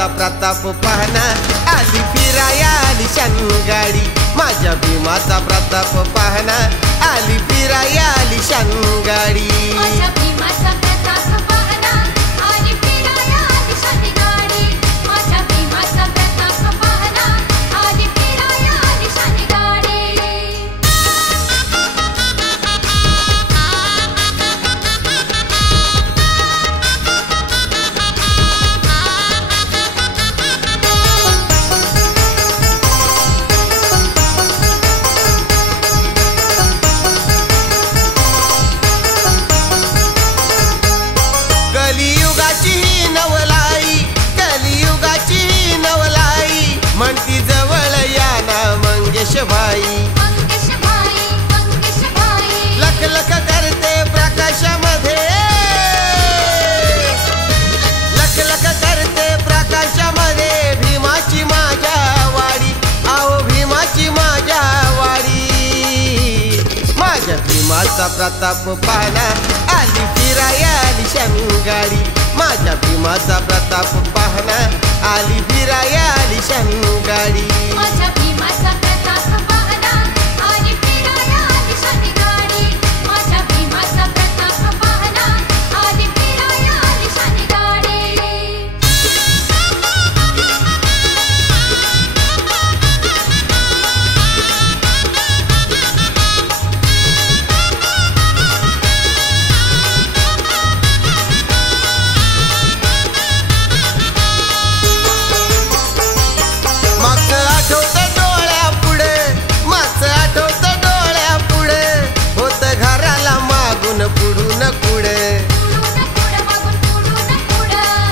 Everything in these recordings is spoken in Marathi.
भीमाचा प्रताप पाहना आली फिराया आलिशान गाडी माझ्या भीमाचा प्रताप पाहना आली फिराया आलिशान गाडी माझ्या भीमाचा प्रताप पाहना आली फिराया आलिशान गाडी माझ्या भीमाचा प्रताप पाहना आली फिराया आलिशान गाडी म्हणती जवळ या ना मंगेशबाई लख लख करते प्रकाशामध्ये लख लख करते प्रकाशामध्ये भीमाची माझ्या वाडी आहो भीमाची माझ्या वाडी माझ्या भीमाचा प्रताप पाहना आली फिराया आलिशान गाडी माझ्या भीमाचा प्रताप पाहना आली फिराया आलिशान गाडी माझ्या भीमाचा प्रताप पाहना आली फिराया आलिशान गाडी माझ्या भीमाचा प्रताप पाहना आली फिराया आलिशान गाडी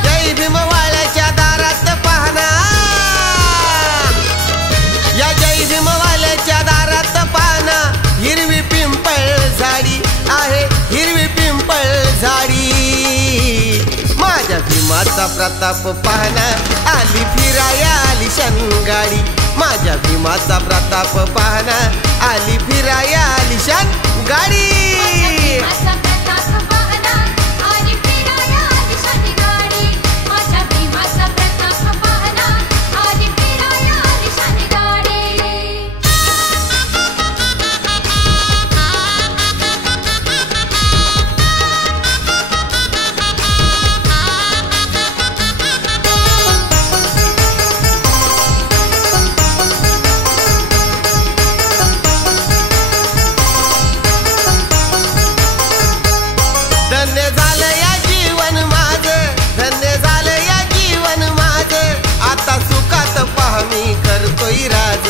जय भीम वाल्याच्या दारात पाहना या जय भीम वाल्याच्या दारात पाहना हिरवी पिंपळ झाडी आहे हिरवी पिंपळ झाडी माझ्या भीमाचा प्रताप पाहना आली फिराया आलिशान गाडी माझ्या भीमाचा प्रताप पाहना आली फिराया आलिशान गाडी धन्य झालं या जीवन माझं धन्य झालं या जीवन माझं आता सुखात पाहणी करतोय राज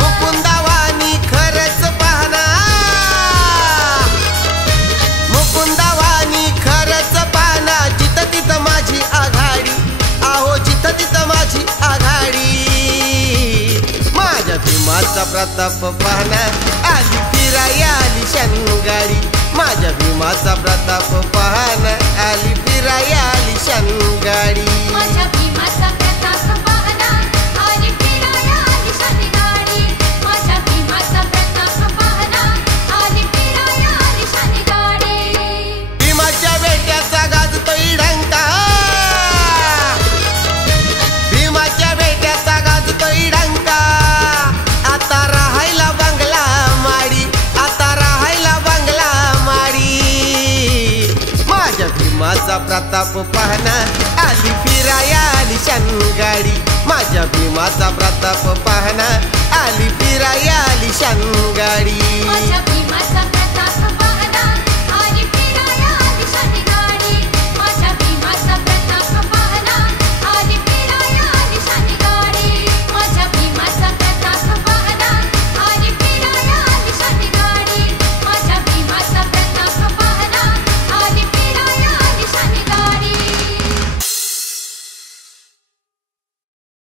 मुकुंदावानी खरंच पाहना मुकुंदावानी खरंच पाहना जिथं तिथं माझी आघाडी आहो जिथं तिथं माझी आघाडी माझ्या भीमाचा प्रताप पाहना आली फिराया आलिशान गाडी माझ्या भीमाचा प्रताप पाहना आली फिराया आलिशान गाडी माझ्या भीमाचा प्रताप पाहना आली फिराया आलिशान गाडी माझ्या भीमाचा प्रताप पाहना आली फिराया आलिशान गाडी भीमाच्या बेट्याचा गाजतोय डंका भीमाच्या बेट्याचा गाजतोय डंका आता राहायला बंगला माडी आता राहायला बंगला माडी माझ्या भीमाचा प्रताप पाहना आली फिराया आलिशान गाडी माझ्या भीमाचा प्रताप पाहना आली फिराया आलिशान